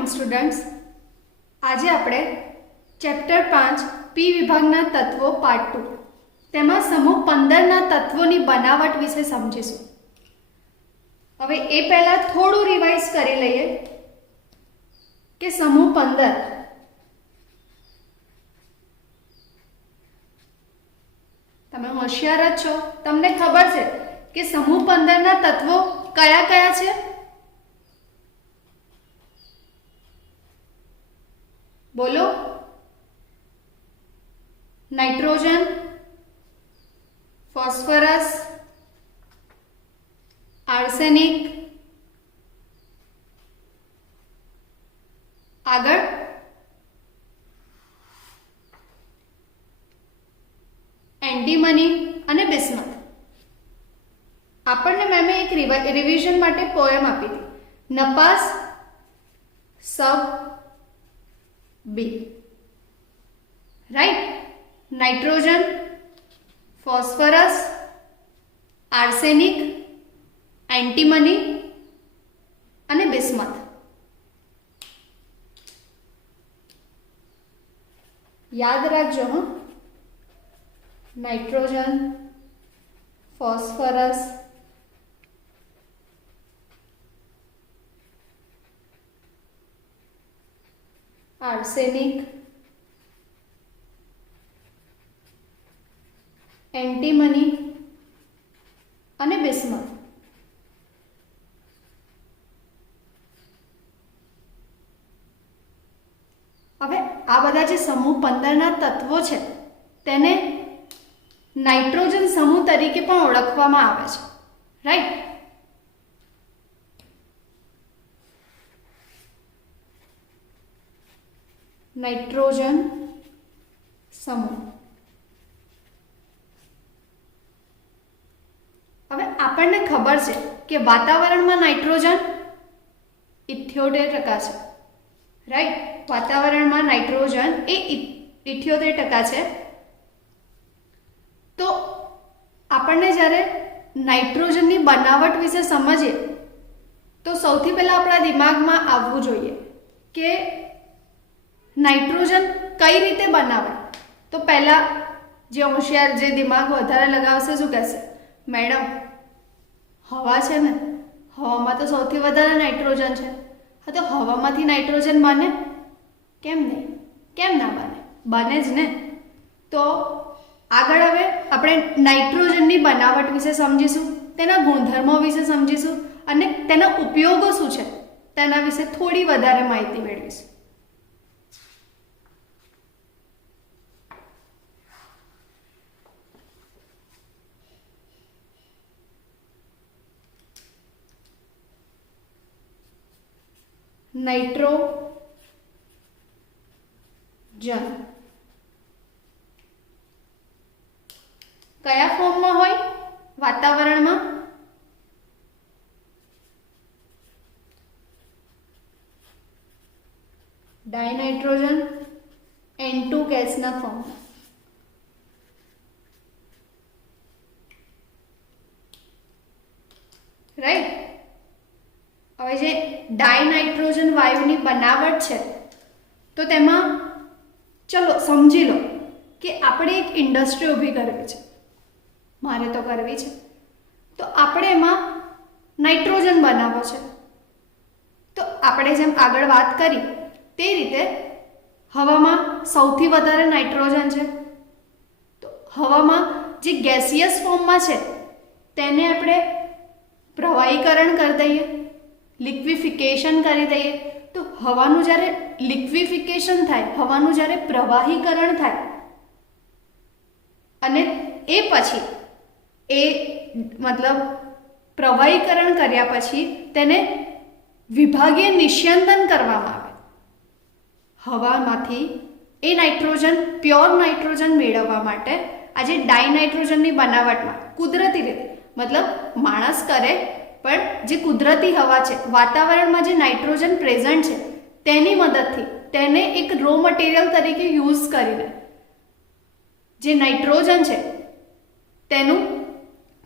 Morning students. આજે આપણે chapter 5 પી વિભાગના તત્વો પાર્ટ 2 તેમાં સમૂહ 15ના તત્વોની બનાવટ વિશે સમજીશું. હવે એ પહેલા થોડું રિવાઇઝ કરી લઈએ કે સમૂહ 15 તમે હોશિયાર જ છો, તમને ખબર છે કે સમૂહ 15ના તત્વો કયા કયા છે. બોલો. નાઇટ્રોજન, ફોસ્ફરસ, આર્સેનિક, આગળ એન્ટીમની અને બિસ્મથ. આપણને મેમે એક રિવિઝન માટે પોએમ આપી હતી, નપાસ સબ બી. Right. Nitrogen, phosphorus, arsenic, antimony અને બિસ્મથ. યાદ રાખજો હો. નાઇટ્રોજન, ફોસ્ફરસ, આર્સેનિક, એન્ટીમની અને બિસ્મથ. હવે આ બધા જે સમૂહ 15ના તત્વો છે તેને નાઇટ્રોજન સમૂહ તરીકે પણ ઓળખવામાં આવે છે. રાઈટ. નાઇટ્રોજન સમૂહ. હવે આપણને ખબર છે કે વાતાવરણમાં નાઇટ્રોજન 78% છે. રાઈટ. વાતાવરણમાં નાઇટ્રોજન એ 78% છે. તો આપણને જ્યારે નાઇટ્રોજનની બનાવટ વિશે સમજીએ તો સૌથી પહેલા આપણા દિમાગમાં આવવું જોઈએ કે નાઇટ્રોજન કઈ રીતે બનાવે. તો પહેલા જે હોશિયાર, જે દિમાગ વધારે લગાવશે શું કહેશે, મેડમ હવા છે ને, હવામાં તો સૌથી વધારે નાઇટ્રોજન છે. હા, તો હવામાંથી નાઇટ્રોજન બને કેમ નહીં? કેમ ના બને? બને જ ને. તો આગળ હવે આપણે નાઇટ્રોજનની બનાવટ વિશે સમજીશું, તેના ગુણધર્મો વિશે સમજીશું અને તેના ઉપયોગો શું છે તેના વિશે થોડી વધારે માહિતી મેળવીશું. નાઇટ્રોજન કયા ફોર્મમાં હોય વાતાવરણમાં? ડાયનાઇટ્રોજન N2 ગેસના ફોર્મમાં. રાઈટ. હવે જે ડાયનાઇટ્રોજન વાયુની બનાવટ છે તો તેમાં ચલો સમજી લો કે આપણે એક ઇન્ડસ્ટ્રી ઊભી કરવી છે, મારે તો કરવી છે. તો આપણે એમાં નાઇટ્રોજન બનાવવો છે. તો આપણે જેમ આગળ વાત કરી તે રીતે હવામાં સૌથી વધારે નાઇટ્રોજન છે. તો હવામાં જે ગેસિયસ ફોર્મમાં છે તેને આપણે પ્રવાહીકરણ કરી દઈએ, લિક્વિફિકેશન કરી દઈએ. તો હવાનું જ્યારે લિક્વિફિકેશન થાય, હવાનું જ્યારે પ્રવાહીકરણ થાય અને એ પછી એ મતલબ પ્રવાહીકરણ કર્યા પછી તેને વિભાગીય નિસ્યંદન કરવામાં આવે હવામાંથી. એ નાઇટ્રોજન, પ્યોર નાઇટ્રોજન મેળવવા માટે આજે ડાયનાઇટ્રોજનની બનાવટમાં કુદરતી રીતે, મતલબ માણસ કરે પણ જે કુદરતી હવા છે, વાતાવરણમાં જે નાઇટ્રોજન પ્રેઝન્ટ છે તેની મદદથી તેને એક રો મટીરિયલ તરીકે યુઝ કરીને જે નાઇટ્રોજન છે તેનું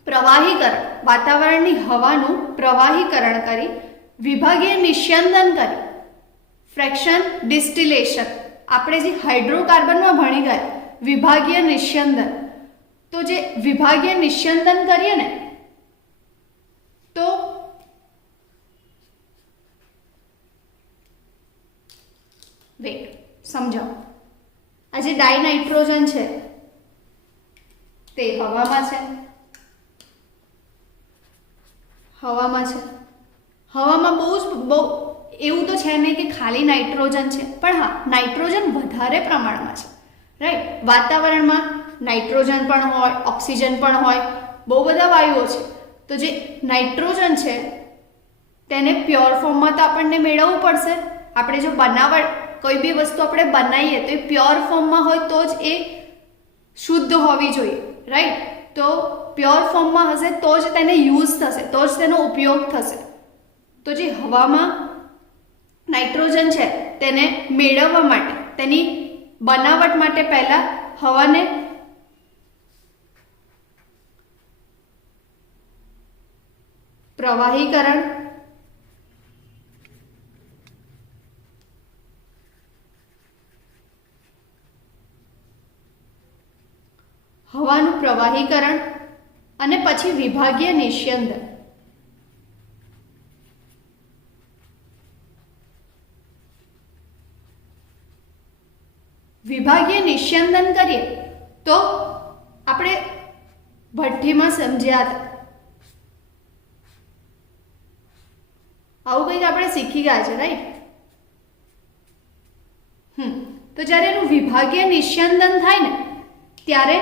પ્રવાહીકરણ, વાતાવરણની હવાનું પ્રવાહીકરણ કરી વિભાગીય નિસ્યંદન કરી ફ્રેક્શન ડિસ્ટિલેશન, આપણે જે હાઇડ્રોકાર્બનમાં ભણી ગયા વિભાગીય નિસ્યંદન, તો જે વિભાગીય નિસ્યંદન કરીએ ને તો વેટ સમજાવો, આ જે ડાયનાઇટ્રોજન છે તે હવામાં છે, હવામાં બહુ એવું તો છે નહીં કે ખાલી નાઇટ્રોજન છે, પણ હા નાઇટ્રોજન વધારે પ્રમાણમાં છે, રાઈટ. વાતાવરણમાં નાઇટ્રોજન પણ હોય, ઓક્સિજન પણ હોય, બહુ બધા વાયુઓ છે. તો જે નાઇટ્રોજન છે તેને પ્યોર ફોર્મમાં તો આપણને મેળવવું પડશે. આપણે જો કોઈ બી વસ્તુ આપણે બનાવીએ તો એ પ્યોર ફોર્મમાં હોય તો જ એ શુદ્ધ હોવી જોઈએ, રાઈટ. તો પ્યોર ફોર્મમાં હશે તો જ તેને યુઝ થશે, તો જ તેનો ઉપયોગ થશે. તો જે હવામાં નાઇટ્રોજન છે તેને મેળવવા માટે, તેની બનાવટ માટે પહેલા હવાને પ્રવાહીકરણ, હવાનું પ્રવાહીકરણ અને પછી વિભાગીય નિસ્યંદન. વિભાગીય નિસ્યંદન કરીએ તો આપણે ભઠ્ઠીમાં સમજ્યા હતા, આવું કંઈક આપણે શીખી ગયા છે, રાઈટ. તો જ્યારે એનું વિભાગીય નિસ્યંદન થાય ને ત્યારે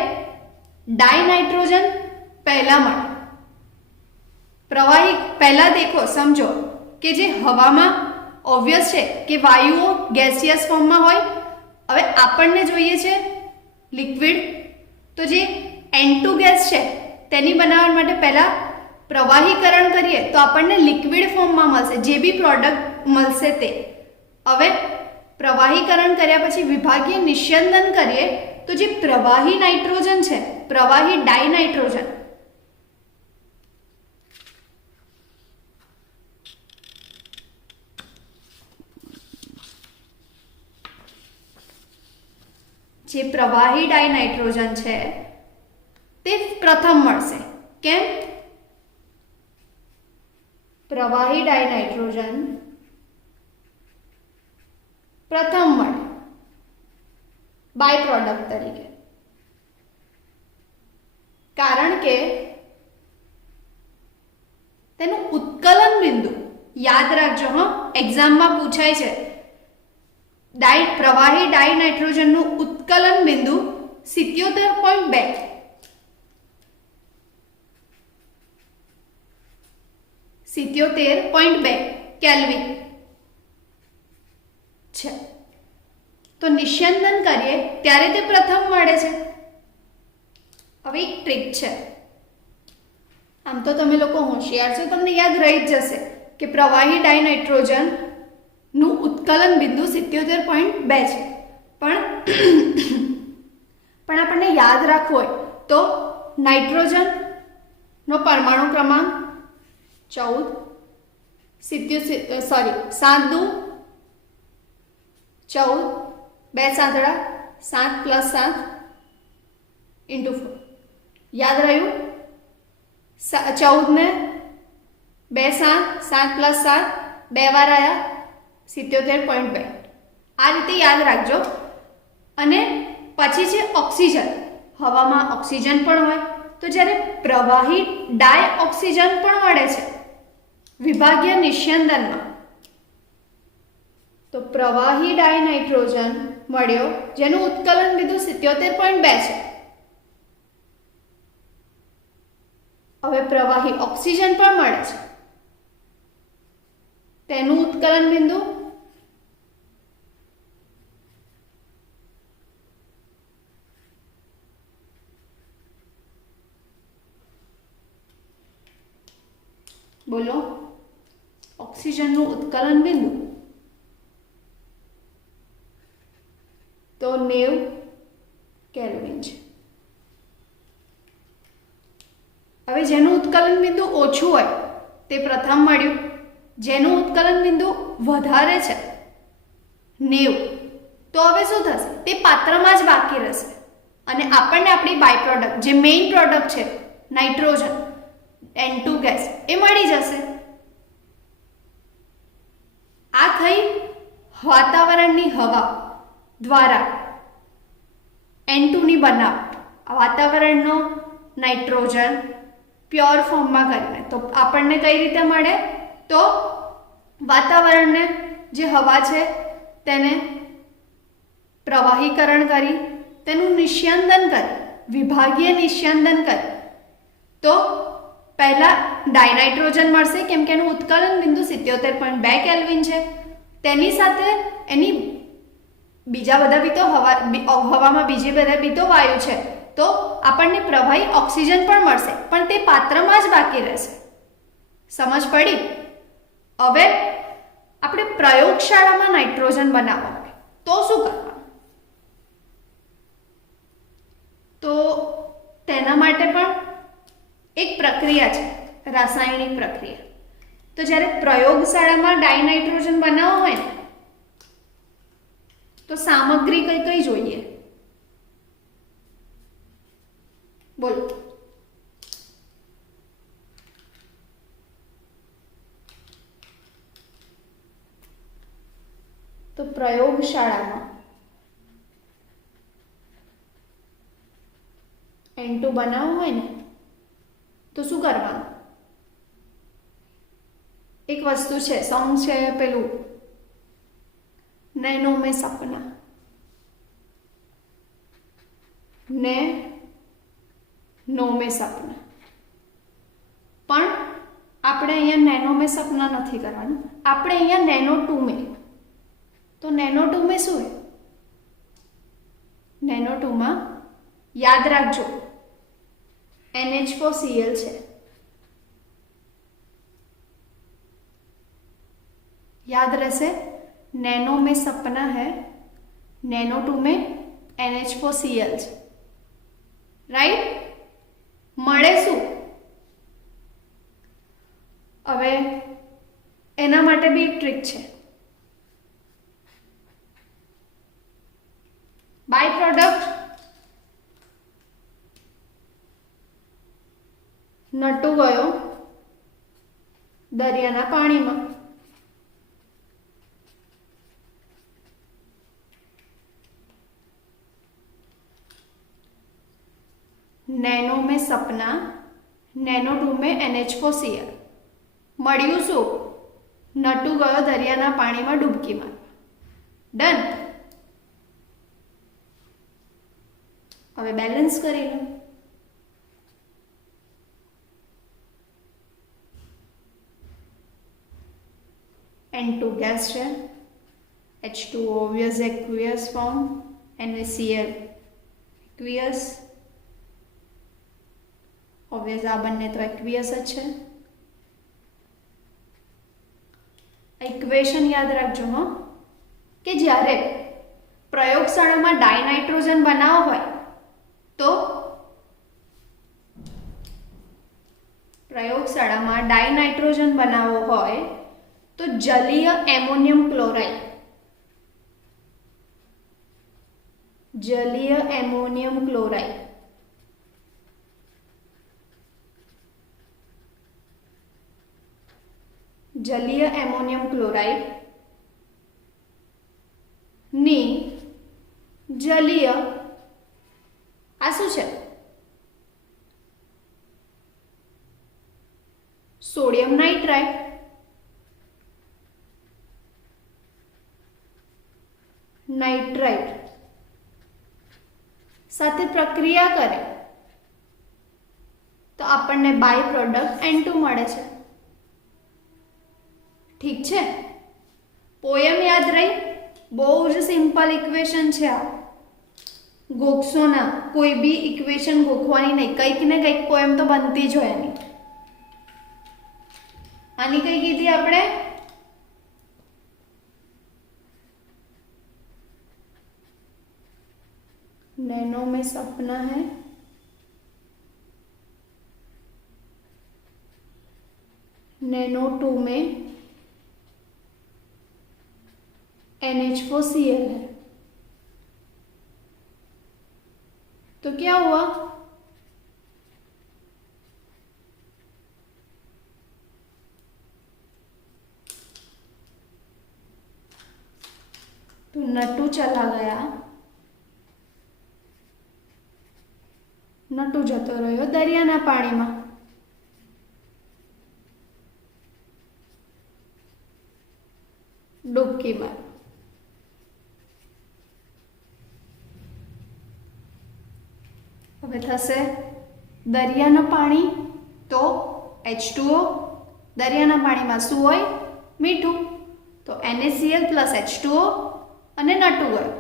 ડાયનાઇટ્રોજન પહેલા મળે. પ્રવાહી પહેલા દેખો, સમજો કે જે હવામાં ઓબ્વિયસ છે કે વાયુઓ ગેસિયસ ફોર્મમાં હોય. હવે આપણને જોઈએ છે લિક્વિડ, તો જે N2 ગેસ છે તેની બનાવટ માટે પહેલા પ્રવાહીકરણ કરીએ તો આપણને લિક્વિડ ફોર્મમાં મળશે, જે બી પ્રોડક્ટ મળશે તે. હવે પ્રવાહીકરણ કર્યા પછી વિભાગીય નિસ્યંદન કરીએ તો જે પ્રવાહી નાઇટ્રોજન છે, પ્રવાહી ડાયનાઇટ્રોજન, જે પ્રવાહી ડાયનાઇટ્રોજન છે તે પ્રથમ મળશે. કેમ? પ્રવાહી ડાયનાઇટ્રોજન પ્રથમ મળે બાય પ્રોડક્ટ તરીકે, કારણ કે તેનું ઉત્કલન બિંદુ યાદ રાખજો, એક્ઝામમાં પૂછાય છે. પ્રવાહી ડાયનાઇટ્રોજનનું ઉત્કલન બિંદુ 77.2 કેલ્વિન છે. તો નિસ્યંદન કરીએ ત્યારે તે પ્રથમ મળે છે. હવે એક ટ્રીક છે, આમ તો તમે લોકો હોશિયાર છો, તમને યાદ રહી જ જશે કે પ્રવાહી ડાયનાઇટ્રોજન નું ઉત્કલન બિંદુ 77.2 છે, પણ આપણને યાદ રાખવું હોય તો નાઇટ્રોજન નો પરમાણુ ક્રમાંક 14, 7 દુ 14, 2 સાતડા 7 + 7 × 4. યાદ રહ્યું? 14 ને 2 7, 7 + 7 2 વાર આયા 77.2. આ રીતે યાદ રાખજો. અને પછી છે ઓક્સિજન. હવામાં ઓક્સિજન પણ હોય, તો જ્યારે પ્રવાહી ડાયઓક્સિજન પણ મળે છે વિભાગીય નિસ્યંદનમાં, તો પ્રવાહી ડાયનાઇટ્રોજન મળ્યો જેનું ઉત્કલન બિંદુ 77.2 છે. હવે પ્રવાહી ઓક્સિજન પણ મળે છે, તેનું ઉત્કલન બિંદુ બોલો, ઓક્સિજનનું ઉત્કલન બિંદુ તો 90 કેલ્વિન છે. હવે જેનું ઉત્કલન બિંદુ ઓછું હોય તે પ્રથમ મળ્યું, જેનું ઉત્કલન બિંદુ વધારે છે 90, તો હવે શું થશે? તે પાત્રમાં જ બાકી રહેશે અને આપણને આપણી બાય પ્રોડક્ટ જે મેઇન પ્રોડક્ટ છે નાઇટ્રોજન N2 ગેસ એ મળી જશે. આ થઈ વાતાવરણની હવા દ્વારા N2 ની બનાવટ. આ વાતાવરણનો નાઇટ્રોજન પ્યોર ફોર્મમાં કરીને તો આપણને કઈ રીતે મળે? તો વાતાવરણને જે હવા છે તેને પ્રવાહીકરણ કરી તેનું નિસ્યંદન કરી વિભાગીય નિસ્યંદન કરી તો પહેલા ડાયનાઇટ્રોજન મળશે કેમ કે એનું ઉત્કલન બિંદુ 77.2 કેલ્વિન છે. તેની સાથે એની બીજા બધા બી તો હવામાં બીજી બધા બી તો વાયુ છે તો આપણને પ્રવાહી ઓક્સિજન પણ મળશે પણ તે પાત્રમાં જ બાકી રહેશે. સમજ પડી? હવે આપણે પ્રયોગશાળામાં નાઇટ્રોજન બનાવવા હોય તો શું કરવાનું? તો તેના માટે પણ એક પ્રક્રિયા છે, રાસાયણિક પ્રક્રિયા. તો જ્યારે પ્રયોગશાળામાં ડાયનાઇટ્રોજન બનાવવા હોય ને તો સામગ્રી કઈ કઈ જોઈએ? બોલો. તો પ્રયોગશાળામાં N2 બનાવવું હોય ને તો શું કરવાનું? એક વસ્તુ છે, સોંગ છે પેલું નૈનો મેં સપના, નો મેં સપના. પણ આપણે અહીંયા નેનો મેં સપના નથી કરવાનું, આપણે અહીંયા નેનો 2 મેં. તો નેનો 2 મેં શું? નેનો 2 માં યાદ રાખજો NH4Cl છે. याद रहसे नैनो में सपना है, नैनो 2 में NH4Cl છે. રાઈટ? મળે શું? હવે એના માટે બી એક ટ્રીક છે. બાય પ્રોડક્ટ નટુ ગયો દરિયાના પાણીમાં. नैनो में सपना, नैनो 2 में NH4Cl. મળ્યું શું? નટુ ગયો દરિયાના પાણીમાં ડૂબકી મારવા. ડન. હવે બેલેન્સ કરી લો. N2 ગેસ છે, H2O obvious aqueous form, NaCl aqueous. Obvious આ બંને તો એક્વિયસ જ છે. ઇક્વેશન યાદ રાખજો હો કે જ્યારે પ્રયોગશાળામાં ડાયનાઇટ્રોજન બનાવવો હોય તો પ્રયોગશાળામાં ડાયનાઇટ્રોજન બનાવવો હોય તો જલીય એમોનિયમ ક્લોરાઇડ, જલીય એમોનિયમ ક્લોરાઇડ જલીય એમોનિયમ ક્લોરાઇડ ની જલીય આ શું છે? Sodium nitride. નાઇટ્રાઇડ સાથે પ્રક્રિયા કરે તો આપણને બાય પ્રોડક્ટ N2 મળે છે. ઠીક છે? પોયમ યાદ રહી? બહુ જ સિમ્પલ ઇક્વેશન છે આ. ગોખશો ના, કોઈ બી ઇક્વેશન ગોખવાની નહીં, કંઈક ને કંઈક પોયમ તો બનતી જ હોય એની. આની કઈ કીધી આપણે? नैनो में सपना है, नैनो 2 में NH4Cl है। तो क्या हुआ, तो N2 चला गया, N2 जतो रह्यो दरियाना पाणीमां। डूबकी मार। હવે થશે દરિયાના પાણી તો H2O, દરિયાના પાણીમાં શું હોય, મીઠું, તો NaCl પ્લસ H2O અને N2 ગયો।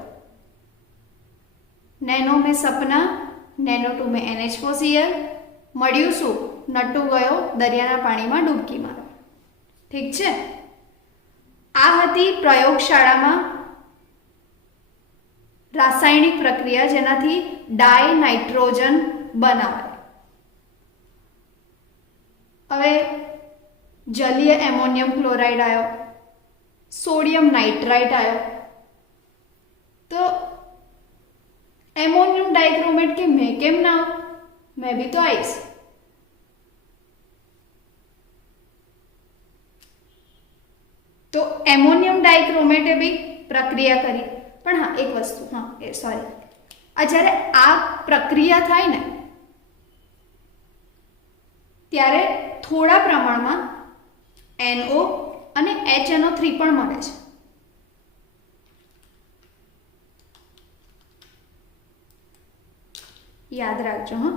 नैनो में सपना, NaNO2 में NH4Cl, મળ્યું શું, N2 ગયો દરિયાના પાણીમાં ડૂબકી મારવા। ઠીક છે, આ હતી પ્રયોગશાળામાં રાસાયણિક પ્રક્રિયા જેનાથી ડાયનાઇટ્રોજન બનાવાય। હવે જલીય એમોનિયમ ક્લોરાઇડ આવ્યો, સોડિયમ નાઇટ્રાઇટ આવ્યો, तो एमोनियम डाइक्रोमेट के मैं केम ना आऊं, मैं भी तो आईश। तो एमोनियम डाइक्रोमेटे भी प्रक्रिया करी, पण हाँ एक वस्तु, हाँ सॉरी, आ जયારે आ प्रक्रिया थाय ने त्यारे थोड़ा प्रमाणमां NO અને HNO3 પણ મળે છે। याद राखजो हाँ,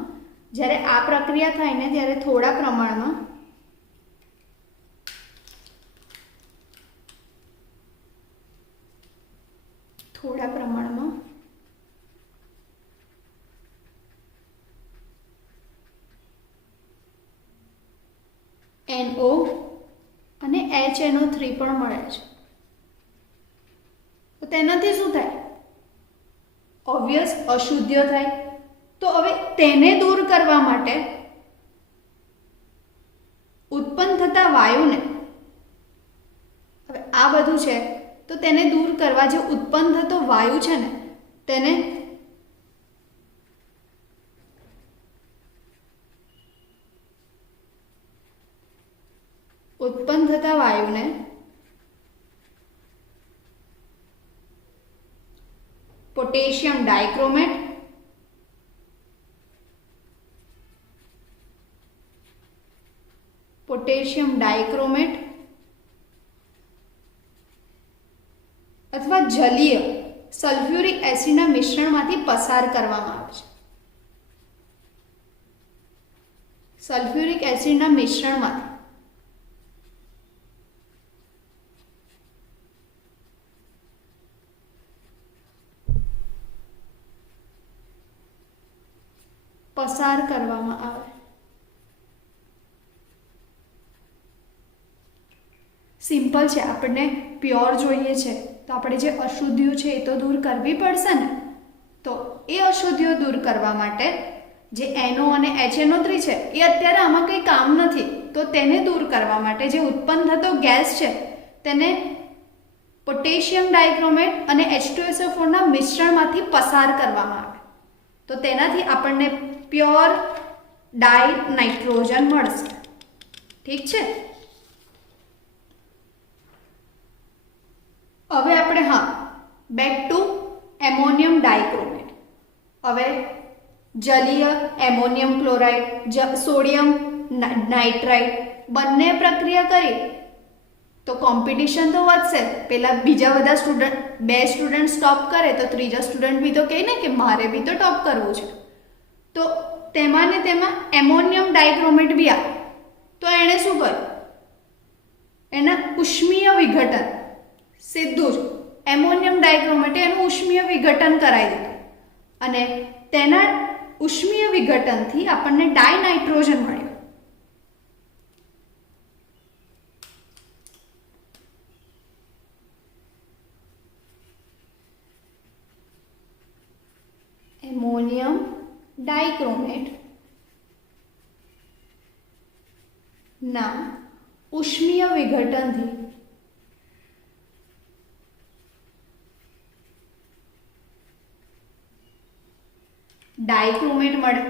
જ્યારે આ પ્રક્રિયા થાય ને ત્યારે થોડા પ્રમાણમાં NO અને HNO3 પણ મળે છે। તો તેનાથી શું થાય, ઓબ્વિયસ અશુદ્ધિઓ થાય। तो હવે તેને दूर करवा माटे उत्पन्न थता वायुने, હવે આ બધું છે તો તેને दूर करवा जे उत्पन्न थतो वायु છે ને તેને उत्पन्न थता वायुने पोटेशियम डाइक्रोमेट, पोटेशियम डाइक्रोमेट अथवा जलीय सल्फ्यूरिक एसिड मिश्रण मांथी पसार करवामां आवे छे। सल्फ्यूरिक एसिड मिश्रण मांथी पसार करवामां आवे। सिंपल है, आपने प्योर जोईए छे तो आपणे जे अशुद्धिओ छे ए तो दूर करवी पड़शे ने। तो ए अशुद्धिओ दूर करवा माटे जे NO અને HNO3 छे ए अत्यारे आमां कंई काम नथी, तो तेने दूर करवा माटे जे उत्पन्न थतो गैस छे तेने पोटेशियम डाइक्रोमेट અને H2SO4 ना मिश्रणमांथी पसार करवामां आवे, तो तेनाथी आपणने प्योर डायनाइट्रोजन मळशे। ठीक छे, હવે આપણે हाँ બેક ટુ એમોનિયમ ડાઇક્રોમેટ। હવે જલીય એમોનિયમ ક્લોરાઇડ, સોડિયમ નાઇટ્રાઇટ બંને પ્રક્રિયા કરી તો કોમ્પિટિશન તો વધશે। પેલા બીજા બધા સ્ટુડન્ટ, બે સ્ટુડન્ટ્સ ટોપ કરે તો ત્રીજો સ્ટુડન્ટ બી તો કહે ને કે મારે બી તો ટોપ કરવું છે। તો તેમાં ને તેમાં એમોનિયમ ડાઇક્રોમેટ બી આવે, તો એણે શું કર્યું, એના ઉષ્મીય વિઘટન सीधू ज एमोनियम डाइक्रोमेटे एनु उष्मीय विघटन कराई दीधुं अने तेना उष्मीय विघटन थी आपणने डायनाइट्रोजन मळ्यो। एमोनियम डाइक्रोमेट ना उष्मीय विघटन थी ડાયક્રોમેટ મળે.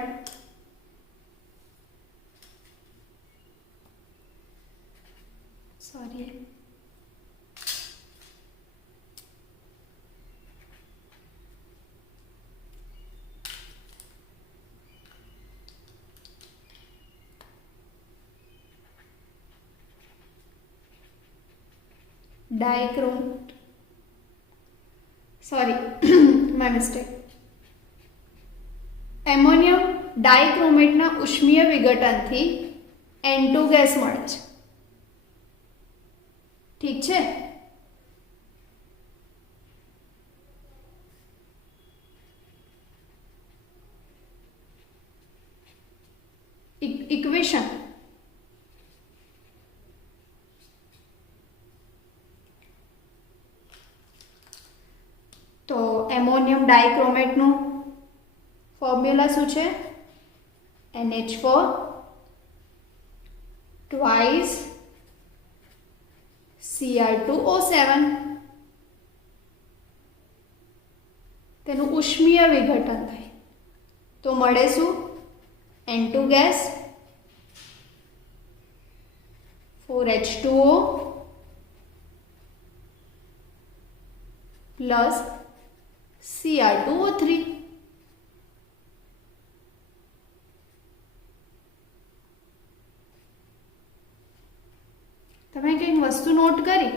Sorry, my mistake. એમોનિયમ ડાયક્રોમેટના ઉષ્મીય વિઘટનથી N2 ગેસ મળે છે. ઠીક છે. ઇક્વેશન તો એમોનિયમ ડાયક્રોમેટનું ફોર્મ્યુલા શું છે? NH4 twice Cr2O7. તેનું ઉષ્મીય વિઘટન થાય તો મળે શું? N2 gas, 4H2O plus Cr2O3. તમે કંઈક વસ્તુ નોટ કરી?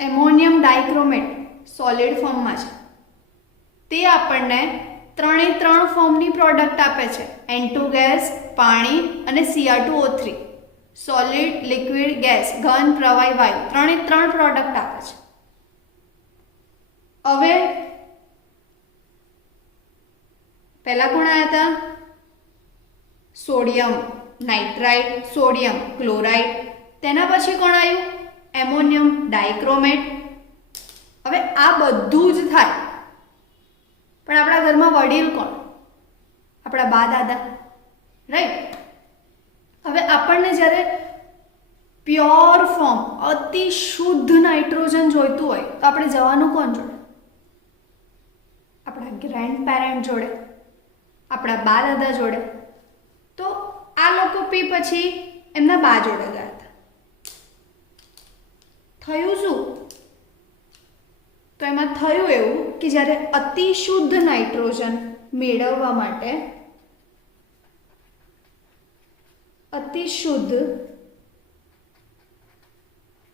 એમોનિયમ ડાયક્રોમેટ સોલિડ ફોર્મમાં છે, તે આપણને ત્રણે ત્રણ ફોર્મની પ્રોડક્ટ આપે છે. N2 ગેસ, પાણી અને Cr2O3. સોલિડ, લિક્વિડ, ગેસ, ઘન, પ્રવાહી, વાયુ, ત્રણે ત્રણ પ્રોડક્ટ આપે છે. હવે પહેલા કોણ આવ્યા હતા? Sodium nitrite, sodium chloride. તેના પછી કોણ આવ્યું? Ammonium dichromate. હવે આ બધું જ થાય, પણ આપણા ઘરમાં વડીલ કોણ? આપણા બા દાદા, રાઈટ? હવે આપણને જ્યારે પ્યોર ફોર્મ અતિ શુદ્ધ નાઇટ્રોજન જોઈતું હોય તો આપણે જવાનું કોણ જોડે? આપણા ગ્રેન્ડ પેરેન્ટ જોડે, આપણા બા દાદા જોડે. તો આ લોકો પી પછી એમના બા જોડે ગયા હતા. થયું શું? તો એમાં થયું એવું કે જ્યારે અતિ શુદ્ધ નાઇટ્રોજન મેળવવા માટે, અતિ શુદ્ધ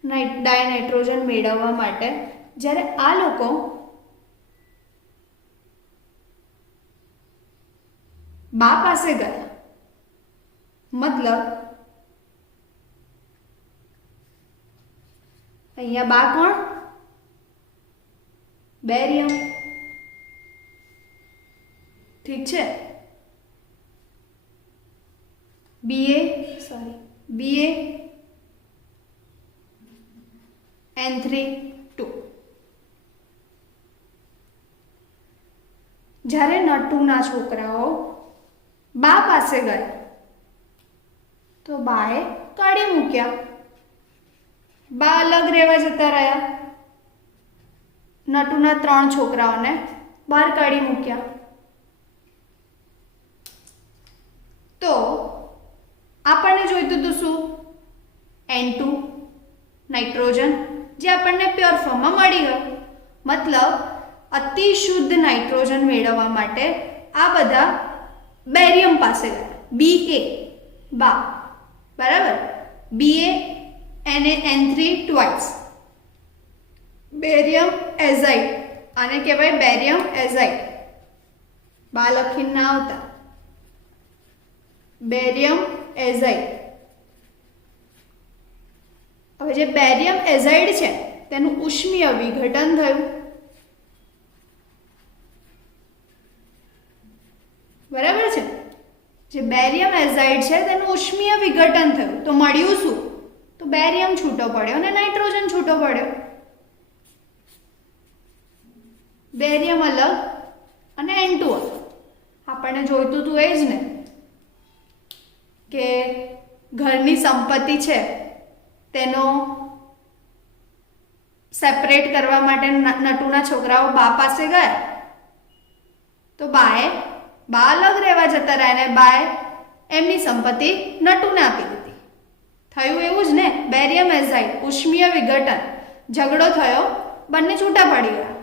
ડાયનાઇટ્રોજન મેળવવા માટે જ્યારે આ લોકો બા પાસે ગયા, મતલબ અહીંયા બા કોણ? બેરિયમ. ઠીક છે. Ba N3 2. જ્યારે નટુના છોકરાઓ બા પાસે ગયા તો બાએ કાઢી મૂક્યા. બા અલગ રહેવા જતા રહ્યા. નટુના 3 છોકરાઓને બહાર કાઢી મૂક્યા. તો આપણને જોઈતું હતું શું? N2 નાઇટ્રોજન, જે આપણને પ્યોર ફોર્મમાં મળી ગયો. મતલબ અતિ શુદ્ધ નાઇટ્રોજન મેળવવા માટે આ બધા બેરિયમ પાસે ગયા. Ba બા, બરાબર? Ba N3 twice. બેરિયમ એઝાઇડ, આને કહેવાય બેરિયમ એઝાઇડ. બા લખીને ના આવતા, બેરિયમ એઝાઇડ. હવે જે બેરિયમ એઝાઇડ છે તેનું ઉષ્મીય વિઘટન થયું. બરાબર છે? જે બેરિયમ એઝાઇડ છે તેનું ઉષ્મીય વિઘટન થયું તો મળ્યું શું? તો બેરિયમ છૂટો પડ્યો અને નાઇટ્રોજન છૂટો પડ્યો. બેરિયમ અલગ અને N2 અલગ. આપણને જોઈતું હતું એ જ ને કે ઘરની સંપત્તિ છે તેનો સેપરેટ કરવા માટે નટુના છોકરાઓ બા પાસે ગયા તો બા અલગ રહેવા જતા રહ્યા ને બાએ એમની સંપત્તિ નટુને આપી દીધી. થયું એવું જ ને, બેરિયમ એઝાઇડ, ઉષ્મીય વિઘટન, ઝઘડો થયો, બંને છૂટા પડી ગયા.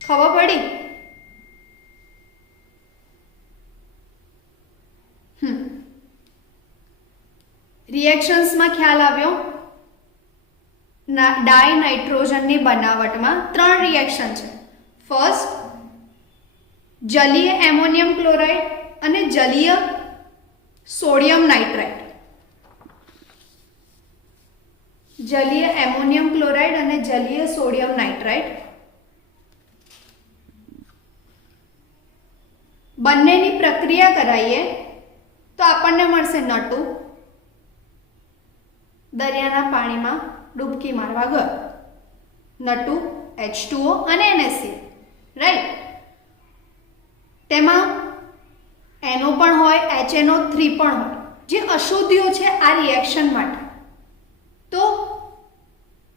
ખબર પડી? રિએક્શન્સમાં ખ્યાલ આવ્યો. ડાયનાઇટ્રોજનની બનાવટમાં 3 રિએક્શન છે. ફર્સ્ટ, જલીય એમોનિયમ ક્લોરાઇડ અને જલીય સોડિયમ નાઇટ્રાઇટ. જલીય એમોનિયમ ક્લોરાઇડ અને જલીય સોડિયમ નાઇટ્રાઇટ બંનેની પ્રક્રિયા કરાવીએ તો આપણને મળશે નટુ દરિયાના પાણીમાં ડૂબકી મારવા ગયો. નટુ H2O અને NaCl, રાઈટ. તેમાં NO પણ હોય, HNO3 પણ હોય, જે અશુદ્ધિઓ છે આ રિએક્શન માટે. તો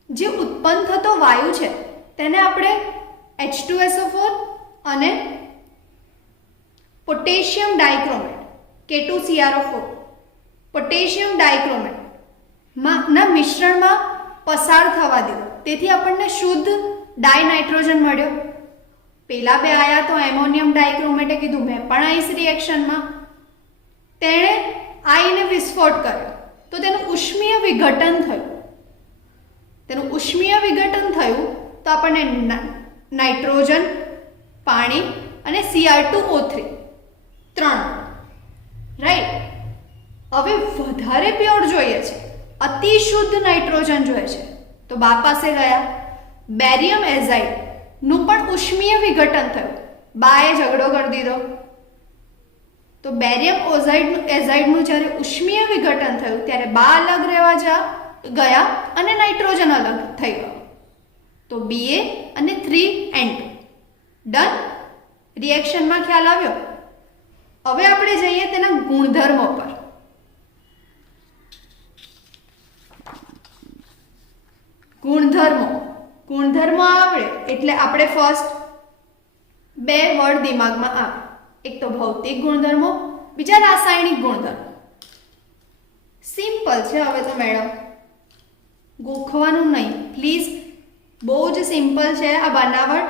જે ઉત્પન્ન થતો વાયુ છે તેને આપણે H2SO4 અને પોટેશિયમ ડાઇક્રોમેટ K2CrO4 પોટેશિયમ ડાઇક્રોમેટ ના મિશ્રણમાં પસાર થવા દીધો. તેથી આપણને શુદ્ધ ડાયનાઇટ્રોજન મળ્યો. પેલા બે આયા તો એમોનિયમ ડાઇક્રોમેટે કીધું મેં પણ આવીશ રિએક્શનમાં. તેણે આઈને વિસ્ફોટ કર્યો તો તેનું ઉષ્મીય વિઘટન થયું. તેનું ઉષ્મીય વિઘટન થયું તો આપણને નાઇટ્રોજન, પાણી અને Cr2O3 3, રાઈટ. હવે વધારે પ્યોર જોઈએ છે, અતિ શુદ્ધ નાઇટ્રોજન જોઈએ છે, તો બા પાસે ગયા. બેરિયમ એઝાઇડ નું પણ ઉષ્મીય વિઘટન થયું. બાએ ઝઘડો કરી દીધો. તો બેરિયમ એઝાઇડનું જ્યારે ઉષ્મીય વિઘટન થયું ત્યારે બા અલગ રહેવા ગયા અને નાઇટ્રોજન અલગ થઈ ગયો. તો Ba અને 3N2 ડન. રિએક્શનમાં ખ્યાલ આવ્યો. હવે આપણે જઈએ તેના ગુણધર્મો પર. ગુણધર્મો આવડે એટલે આપણે ફર્સ્ટ 2 વર્ડ દિમાગમાં આવે. એક તો ભૌતિક ગુણધર્મો, બીજા રાસાયણિક ગુણધર્મો. સિમ્પલ છે. હવે તો મેડમ ગોખવાનું નહીં પ્લીઝ, બહુ જ સિમ્પલ છે આ બનાવટ.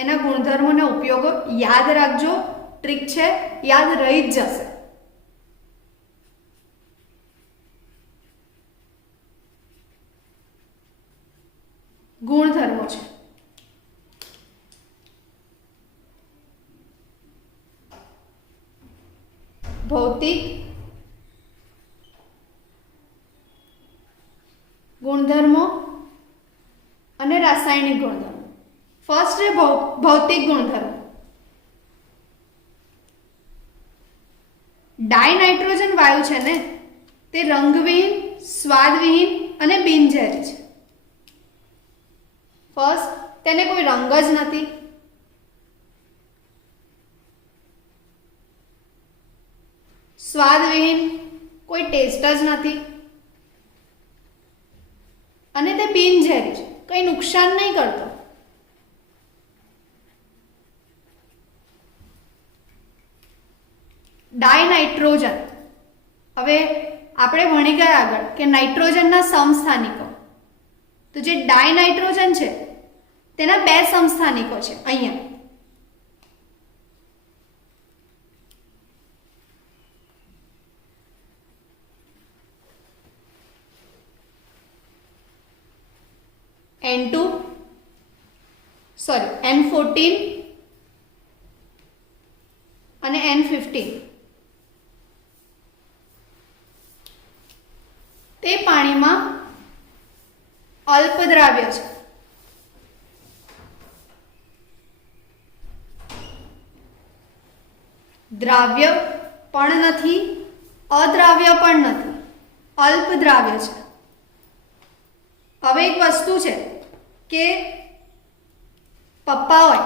એના ગુણધર્મોના ઉપયોગો યાદ રાખજો. ટ્રીક છે, યાદ રહી જ જશે. ગુણધર્મો છે ભૌતિક ગુણધર્મો અને રાસાયણિક ગુણધર્મો. ફર્સ્ટ છે ભૌતિક ગુણધર્મો. ડાયનાઇટ્રોજન વાયુ છે ને તે રંગવિહીન, સ્વાદવિહીન અને બિનઝેરી છે. ફર્સ્ટ, તેને કોઈ રંગ જ નથી. સ્વાદવિહીન, કોઈ ટેસ્ટ જ નથી. અને તે બિનઝેરી છે, કંઈ નુકસાન નહીં કરતો. ડાયનાઇટ્રોજન, હવે આપણે ભણી ગયા આગળ કે નાઇટ્રોજનના સમસ્થાનિકો. તો જે ડાયનાઇટ્રોજન છે તેના 2 સમસ્થાનિકો છે અહીંયા. N14 અને N15. તે પાણીમાં અલ્પદ્રાવ્ય છે. દ્રાવ્ય પણ નથી, અદ્રાવ્ય પણ નથી, અલ્પદ્રાવ્ય છે. હવે એક વસ્તુ છે કે પપ્પા હોય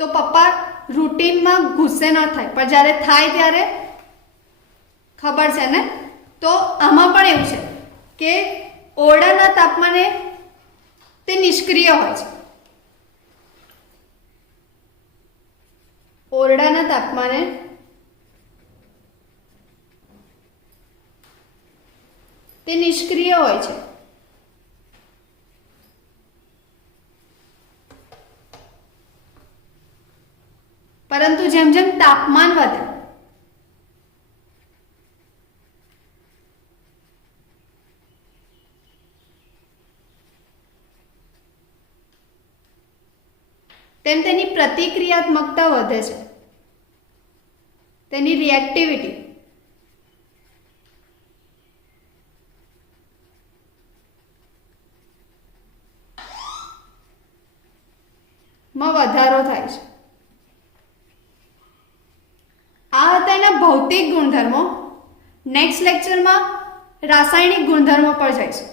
તો પપ્પા રૂટીનમાં ગુસ્સે ન થાય, પણ જ્યારે થાય ત્યારે ખબર છે ને. તો આમાં પણ એવું છે કે ઓરડાના તાપમાને તે નિષ્ક્રિય હોય છે. ઓરડાના તાપમાને તે નિષ્ક્રિય હોય છે. પરંતુ જેમ જેમ તાપમાન વધે તેમ તેની પ્રતિક્રિયાત્મકતા વધે છે, તેની રિએક્ટિવિટી. માં વધારો થાય છે. આ હતા એના ભૌતિક ગુણધર્મો. નેક્સ્ટ લેક્ચરમાં રાસાયણિક ગુણધર્મો પર જઈશું.